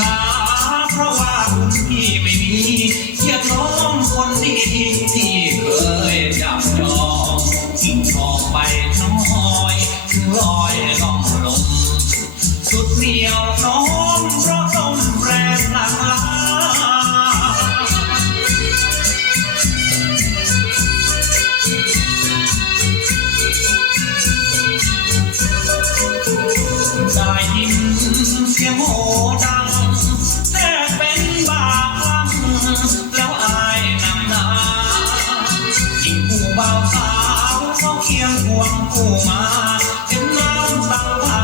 ช้าเพราะว่าคุณพี่ไม่มี พียงควงผู้มาเห็นน้ำตังพา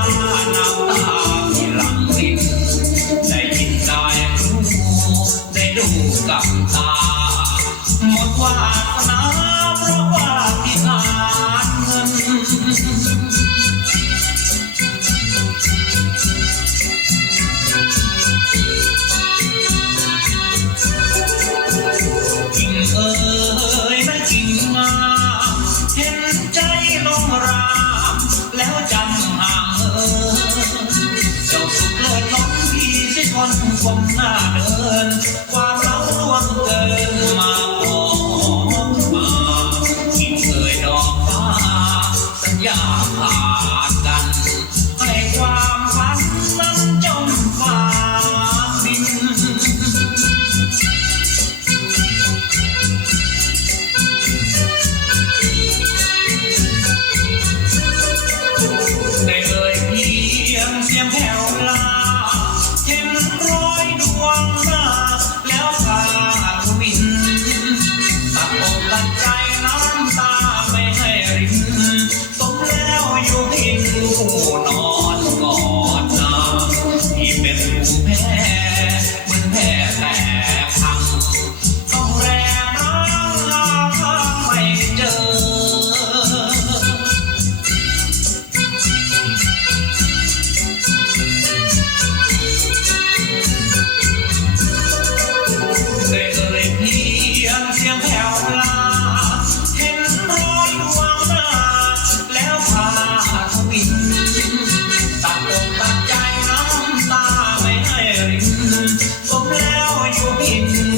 น้ำตาที่หลังรินได้ยินได้รู้ได้ดูกับตาหมดวาสนา ความหน้าเอินความเล้าล้วนเกิน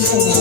for